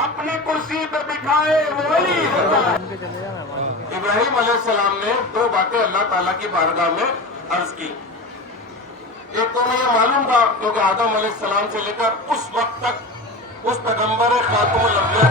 اپنی کرسی پہ بٹھائے وہ ولی ہوتا ہے۔ ابراہیم علیہ السلام نے دو باتیں اللہ تعالیٰ کی بارگاہ میں عرض کی۔ ایک تو انہیں یہ معلوم تھا کیونکہ آدم علیہ السلام سے لے کر اس وقت تک اس پیغمبر خاتم الانبیاء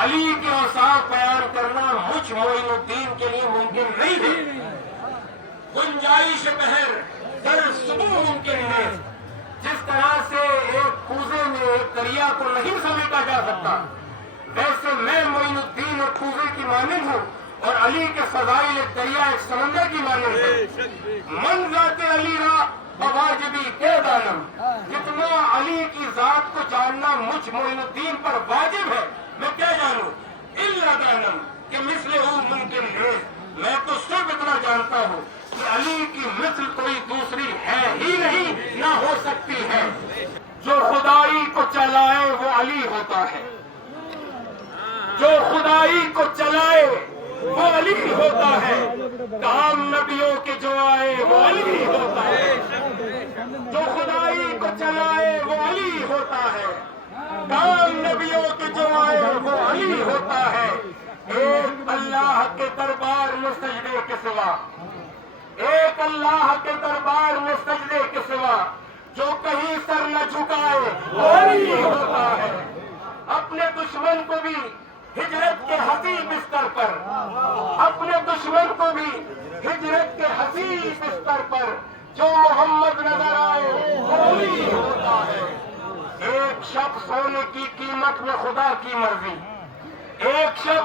علی کے اوصاف بیان کرنا مجھ معین الدین کے لیے ممکن نہیں ہے۔ گنجائش بہر در صبح ممکن ہے۔ جس طرح سے ایک کوزے میں ایک دریا کو نہیں سمیٹا جا سکتا، ویسے میں معین الدین اور کوزے کی مانند ہوں اور علی کے فضائل ایک دریا ایک سمندر کی مانند ہے۔ من ذات علی را واجبی کے دانم، جتنا علی کی ذات کو جاننا مجھ معین الدین پر واجب ہے، میں کیا جانوں؟ الا دانم کہ مثل ہو ممکن ہے، میں تو صرف اتنا جانتا ہوں کہ علی کی مثل کوئی دوسری ہے ہی نہیں، نہ ہو سکتی ہے۔ جو خدائی کو چلائے وہ علی ہوتا ہے، جو خدائی کو چلائے وہ علی ہوتا ہے، کام نبیوں کے جو آئے وہ علی ہوتا ہے، جو خدائی کو چلائے وہ علی ہوتا ہے، کام نبیوں کے جو آئے وہ علی ہوتا ہے۔ ایک اللہ کے دربار میں سجدے کے سوا، ایک اللہ کے دربار میں سجدے کے سوا جو کہیں سر نہ جھکائے وہ علی ہوتا ہے۔ اپنے دشمن کو بھی ہجرت کے حسین بستر پر، اپنے دشمن کو بھی ہجرت کے حسین بستر پر جو محمد نظر آئے وہ علی ہوتا ہے۔ ایک شب سونے کی قیمت میں خدا کی مرضی، ایک شب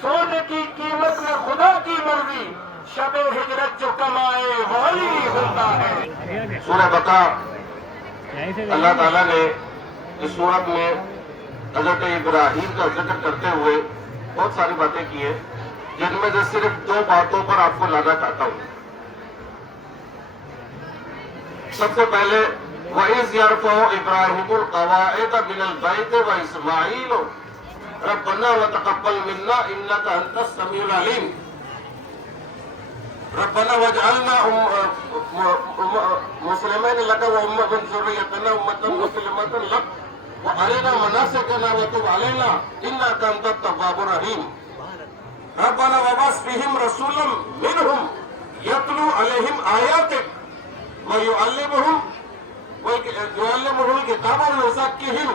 سونے کی قیمت میں خدا کی مرضی، شب ہجرت جو کمائے وہ علی ہوتا ہے۔ سورہ بقرہ اللہ تعالیٰ نے اس سورت میں حضرت ابراہیم کا ذکر کرتے ہوئے بہت ساری باتیں کی ہیں، جن میں سے صرف دو باتوں پر آپ کو لانا چاہتا ہوں۔ سب سے پہلے وَإِذْ يَرْفَعُ إِبْرَاهِيمُ الْقَوَاعِدَ مِنَ الْبَيْتِ وَإِسْمَاعِيلُ رَبَّنَا وَتَقَبَّلْ مِنَّا إِنَّكَ أَنْتَ السَّمِيعُ الْعَلِيمُ رَبَّنَا وَاجْعَلْنَا مُسْلِمَيْنِ لَكَ وَمِن ذُرِّيَّتِنَا أُمَّةً مُسْلِمَةً لَكَ وَأَرِنَا مَنَاسِكَنَا وَتُبْ عَلَيْنَا إِنَّكَ أَنْتَ التَّوَّابُ الرَّحِيمُ رَبَّنَا وَابْعَثْ فِيهِمْ رَسُولًا مِّنْهُمْ يَتْلُو عَلَيْهِمْ آيَاتِكَ وَيُعَلِّمُهُمْ الْكِتَابَ وَيُزَكِّيهِمْ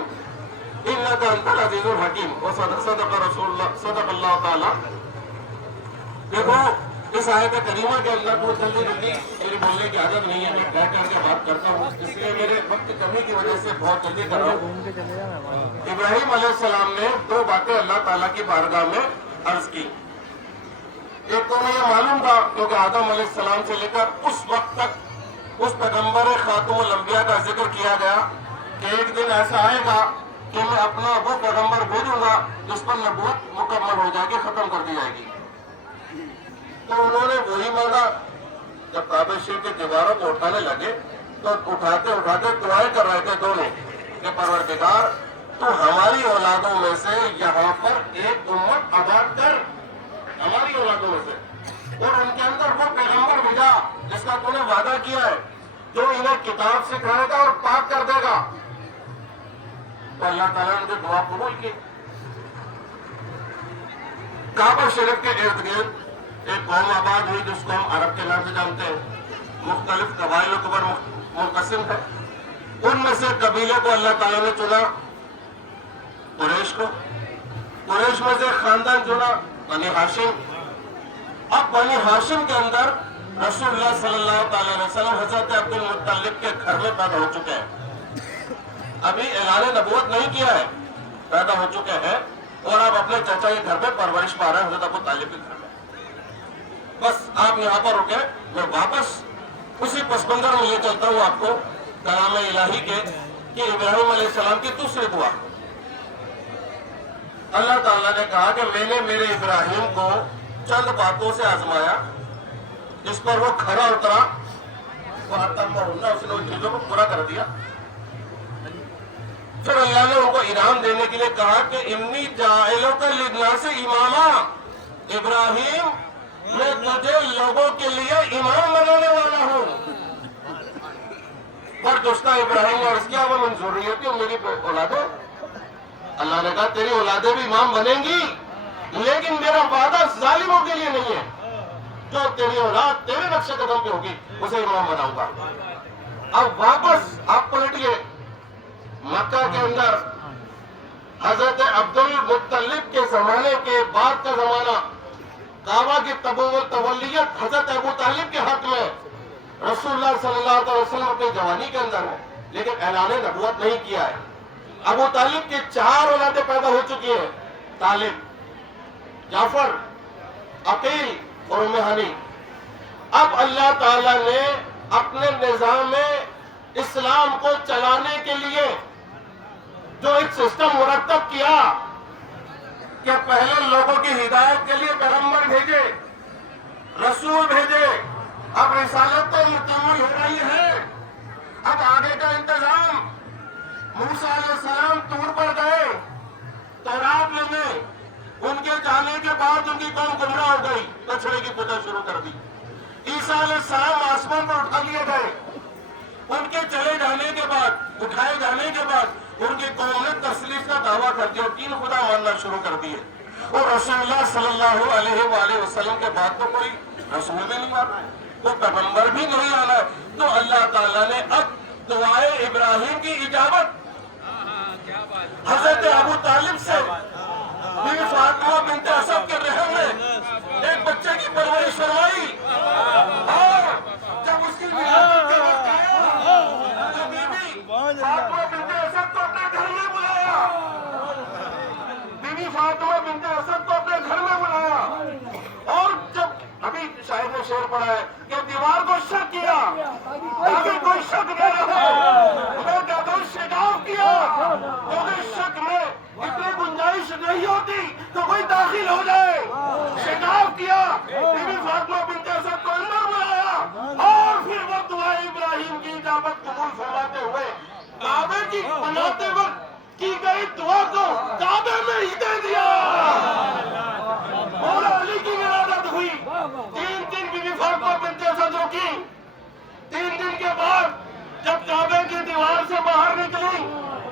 إِنَّكَ أَنْتَ الْعَزِيزُ الْحَكِيمُ صدق رسول اللہ صدق اللہ تعالیٰ۔ دیکھو اس آیت کریمہ کے اندر کو جلدی میری بولنے کی عادت نہیں ہے، میں بیٹھ کر کے بات کرتا ہوں، اس لیے میرے وقت کی کمی کی وجہ سے بہت جلدی کر رہا ہوں۔ ابراہیم علیہ السلام نے دو باتیں اللہ تعالیٰ کی بارگاہ میں عرض کی۔ ایک تو انہیں یہ معلوم تھا کیونکہ آدم علیہ السلام سے لے کر اس وقت تک اس پیغمبر خاتم الانبیاء کا ذکر کیا گیا کہ ایک دن ایسا آئے گا کہ میں اپنا وہ پیغمبر بھیجوں گا جس پر نبوت مکمل ہو جائے گی، ختم کر دی جائے گی۔ تو انہوں نے وہی مانگا۔ جب کعبہ شریف کی دیواروں کو اٹھانے لگے تو اٹھاتے اٹھاتے دعائیں کر رہے تھے دونوں کہ پروردگار تو ہماری اولادوں میں سے یہاں پر ایک امت آباد کر، ہماری اولادوں میں سے، اور ان کے اندر وہ پیغمبر بھیجا جس کا تو نے وعدہ کیا ہے، جو انہیں کتاب سکھائے گا اور پاک کر دے گا۔ تو اللہ تعالیٰ نے دعا قبول کی۔ کعبہ شریف کے ارد گرد ایک قوم آباد ہوئی جس کو ہم عرب کے نام سے جانتے ہیں، مختلف قبائلوں کے اوپر منقسم ہے۔ ان میں سے قبیلے کو اللہ تعالیٰ نے چنا قریش کو، قریش میں سے خاندان چنا بنی ہاشم۔ اب بنی ہاشم کے اندر رسول اللہ صلی اللہ تعالی علیہ وسلم حضرت عبد المطلب کے گھر میں پیدا ہو چکے ہیں، ابھی اعلان نبوت نہیں کیا ہے، پیدا ہو چکے ہیں اور آپ اپنے چچا کے گھر میں پرورش پا رہے ہیں، حضرت ابو طالب کے گھر میں۔ بس آپ یہاں پر رکے، میں واپس اسی پس منظر میں لے چلتا ہوں آپ کو کلام الہی کے کہ ابراہیم علیہ السلام کی دوسری دعا. اللہ تعالیٰ نے کہا کہ میں نے میرے ابراہیم کو چند باتوں سے آزمایا جس پر وہ کھرا اترا، اس نے ان چیزوں کو پورا کر دیا. پھر اللہ نے ان کو انعام دینے کے لیے کہا کہ انی جاعلک للناس اماما، ابراہیم میں تجھے لوگوں کے لیے امام بنانے والا ہوں. پر جس کا ابراہیم اور اس کی وہ منظوریت ہے میری اولادیں. اللہ نے کہا تیری اولادیں بھی امام بنیں گی، لیکن میرا وعدہ ظالموں کے لیے نہیں ہے. جو تیری اولاد تیرے نقش قدم پہ ہوگی اسے امام بناؤں گا. اب واپس آپ پلٹیے مکہ کے اندر حضرت عبد المطلب کے زمانے کے بعد کا زمانہ، کعبہ کی تولیت حضرت ابو طالب کے حق میں. رسول اللہ صلی اللہ علیہ وسلم اپنی جوانی کے اندر ہے لیکن اعلان نبوت نہیں کیا ہے. ابو طالب کی 4 اولادیں پیدا ہو چکی ہیں، طالب، جعفر، عقیل اور ام ہانی. اب اللہ تعالیٰ نے اپنے نظام اسلام کو چلانے کے لیے جو ایک سسٹم مرتب کیا کہ پہلے لوگوں کی ہدایت کے لیے پیغمبر بھیجے، رسول بھیجے. اب رسالت تو مکمل ہو رہی ہے. اب آگے کا انتظام، موسیٰ علیہ السلام طور پر گئے، تورات لے گئے. ان کے جانے کے بعد ان کی قوم گمراہ ہو گئی، بچڑے کی پوجا شروع کر دی. عیسیٰ علیہ السلام آسمان پر اٹھا لیے گئے. ان کے چلے جانے کے بعد، اٹھائے جانے کے بعد ان کی قوم نے تسلیف کا دعویٰ کر دیا اور 3 خدا ماننا شروع کر دیے. اور رسول اللہ صلی اللہ علیہ وآلہ وسلم کے بعد تو کوئی رسول بھی نہیں آنا ہے، کوئی پیغمبر بھی نہیں آنا ہے. تو اللہ تعالیٰ نے اب دعائے ابراہیم کی اجابت حضرت ابو طالب سے بیوی فاطمہ بنت اسد کے رحم میں ایک بچے کی پرورش فرمائی. اور جب اس کی ولادت کا وقت آیا تو بیوی فاطمہ بنت اسد کو اپنے گھر میں بلایا. بیوی فاطمہ بنت اسد کو اپنے گھر میں بلایا. اور جب ابھی شاعر نے شعر پڑھا ہے کہ دیوار کو شک کیا تاکہ کوئی شک نہ رہے، میں کہتا ہوں شگاف کیا کیونکہ شک میں اتنی گنجائش نہیں ہوتی تو کوئی داخل ہو جائے. شگاف کیا، بیوی فاطمہ بنت اسد کو اندر بلایا اور پھر وہ دعا ابراہیم کی اجابت قبول فرماتے ہوئے کعبے کی بناتے وقت کی گئی دعا کو کعبے میں ہی دے دیا. مولا علی کی ولادت ہوئی. 3 دن بیوی فاطمہ بنت اسد رکی. 3 دن کے بعد جب کعبے کی دیوار سے باہر نکلی،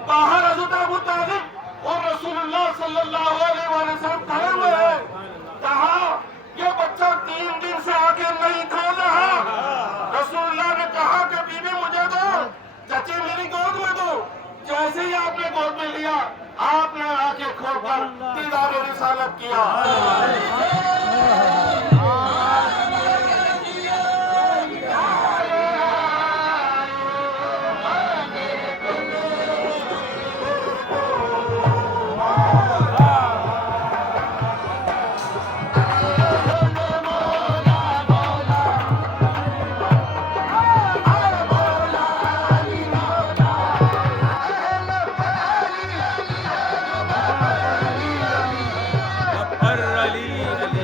باہر حضرت ابو طالب اور رسول اللہ صلی اللہ علیہ وآلہ وسلم کھڑے ہوئے ہیں. کہا یہ بچہ 3 دن سے آگے نہیں کھول رہا. رسول اللہ نے کہا کہ بیوی مجھے دو، چچی میری گود میں دو. جیسے ہی آپ نے گود میں لیا آپ نے آنکھیں کھول کر دیدار رسالت کیا. علی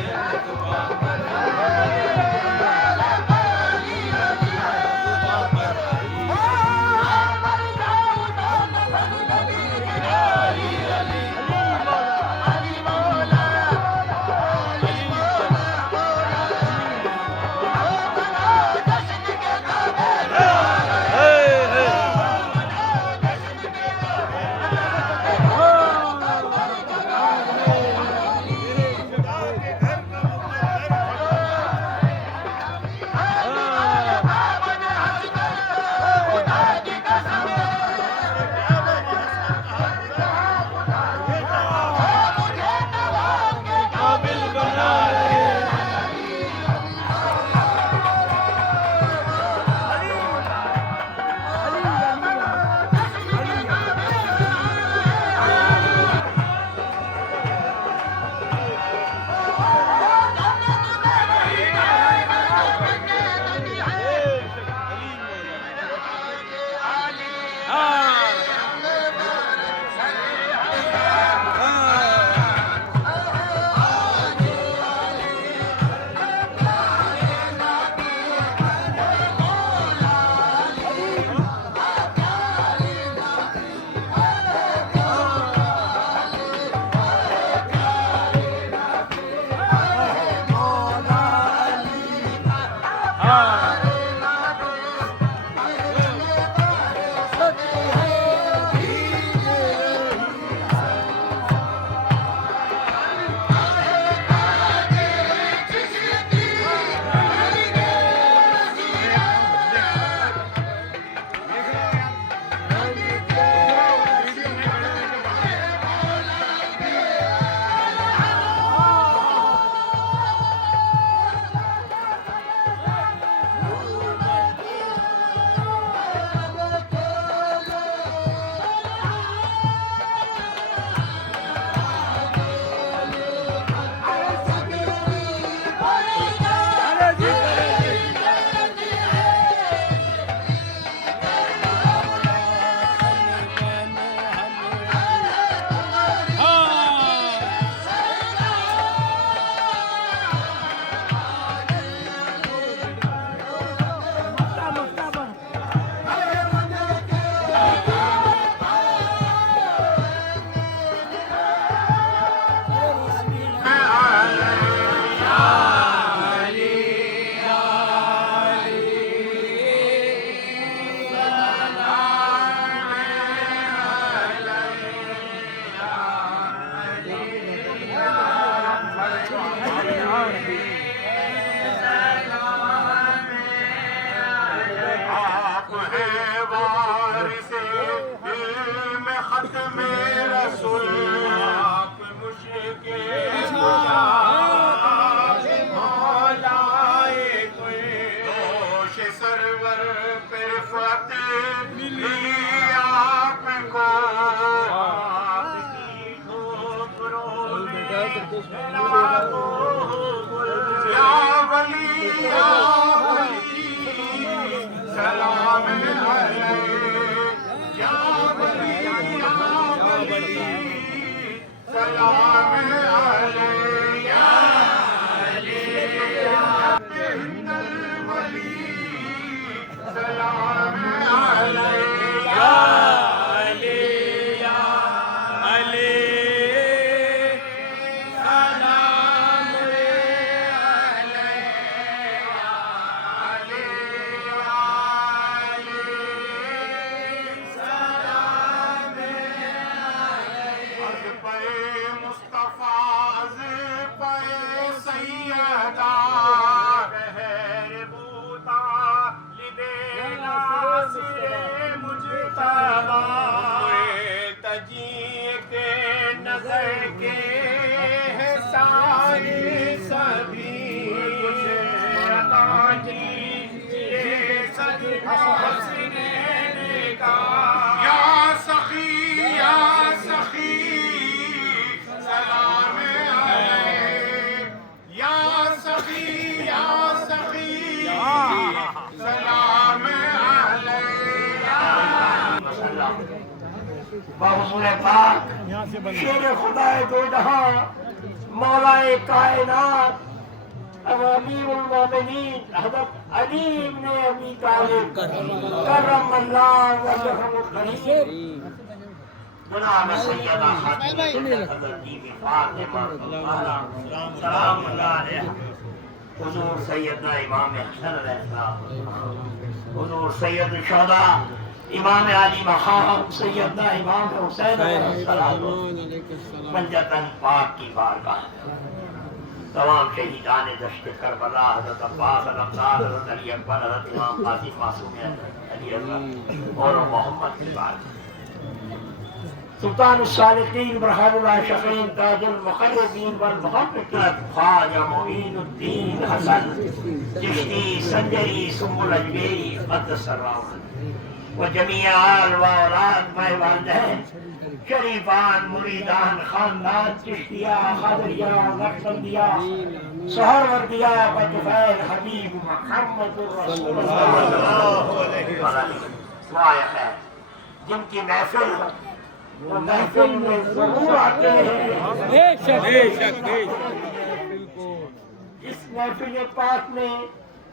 فتح لی آپ کو آپ کی ٹھوکروں نے یا ولی سلام علیک یا ولی سلام علیک یا ہند الولی سلام علیک یا بحضور پاک شیر خدا دو جہاں مولا کائنات امیر المومنین حضرت علی بن ابی طالب کرم اللہ وجہہ الکریم جناب سیدہ خاتون حضرت بی بی فاطمہ سلام اللہ علیہ، حضور سیدنا امام حسن علیہ السلام، حضور سید الشہداء امام علی مقام سیدنا امام حسین علیہ السلام، پنجتن پاک کی بارگاہ، تمام شہیدان دشت کربلا، حضرت عباس علمدار، حضرت علی اکبر، حضرت امام قاسم معصوم علی اکبر اور محمد کی بارگاہ، سلطان الصالحین برہان العاشقین تاج المقربین والمحققین خواجہ معین الدین حسن چشتی سنجری سنبل اجمیری قدس الروح وجمیع آل و اولاد مہ والدین شریفان مریدان خاندان چشتیہ خادریہ نقشبندیہ سہروردیہ بطفیل حبیب محمد الرسول دعائے خیر، جن کی محفل وہ محفل میں ضرور آتے ہیں، اس محفل پاک میں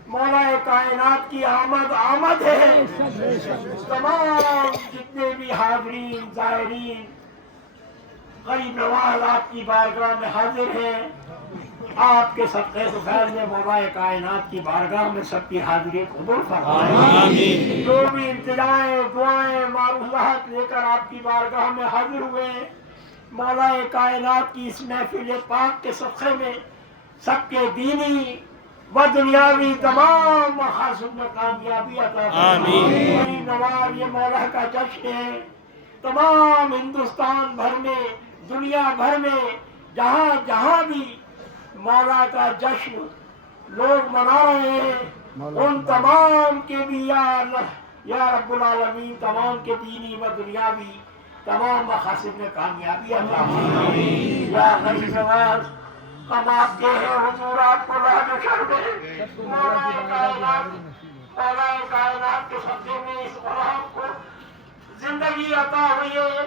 مولا کائنات کی آمد ہے، تمام جتنے بھی حاضرین زائرین غریب نواز آپ کی بارگاہ میں حاضر ہیں، آپ کے صدقے و فیض میں مولا کائنات کی بارگاہ میں سب کی حاضری قبول فرمائے، جو بھی التجائیں دعائیں معروضات لے کر آپ کی بارگاہ میں حاضر ہوئے، مولا کائنات کی اس محفل پاک کے صدقے میں سب کے دینی و دنیاوی تمام مقاصد میں کامیابی عطا فرمائے۔ غریب نواز یہ مولا کا جشن ہے، تمام ہندوستان بھر میں دنیا بھر میں جہاں جہاں بھی مولا کا جشن لوگ منا رہے ہیں، ان تمام کے بھی یا اللہ یا رب العالمین تمام کے دینی و دنیاوی تمام مقاصد میں کامیابی عطا فرمائے۔ یا غریب نواز ہم آپ کے ہیں، حضور آپ کو لا کر دیں، مولا کائنات کے صدقے میں اس غلام کو زندگی عطا ہوئی ہے،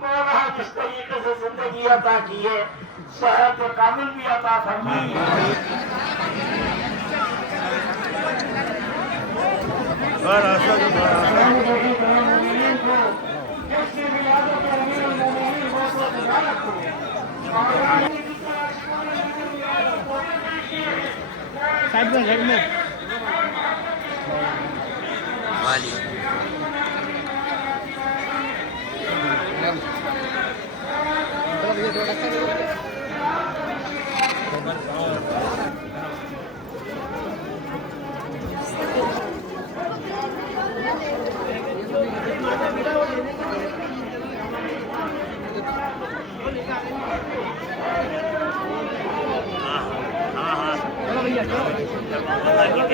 مولا جس طریقے سے زندگی عطا کی ہے صحت کامل بھی عطا فرمائی۔ اللہ کی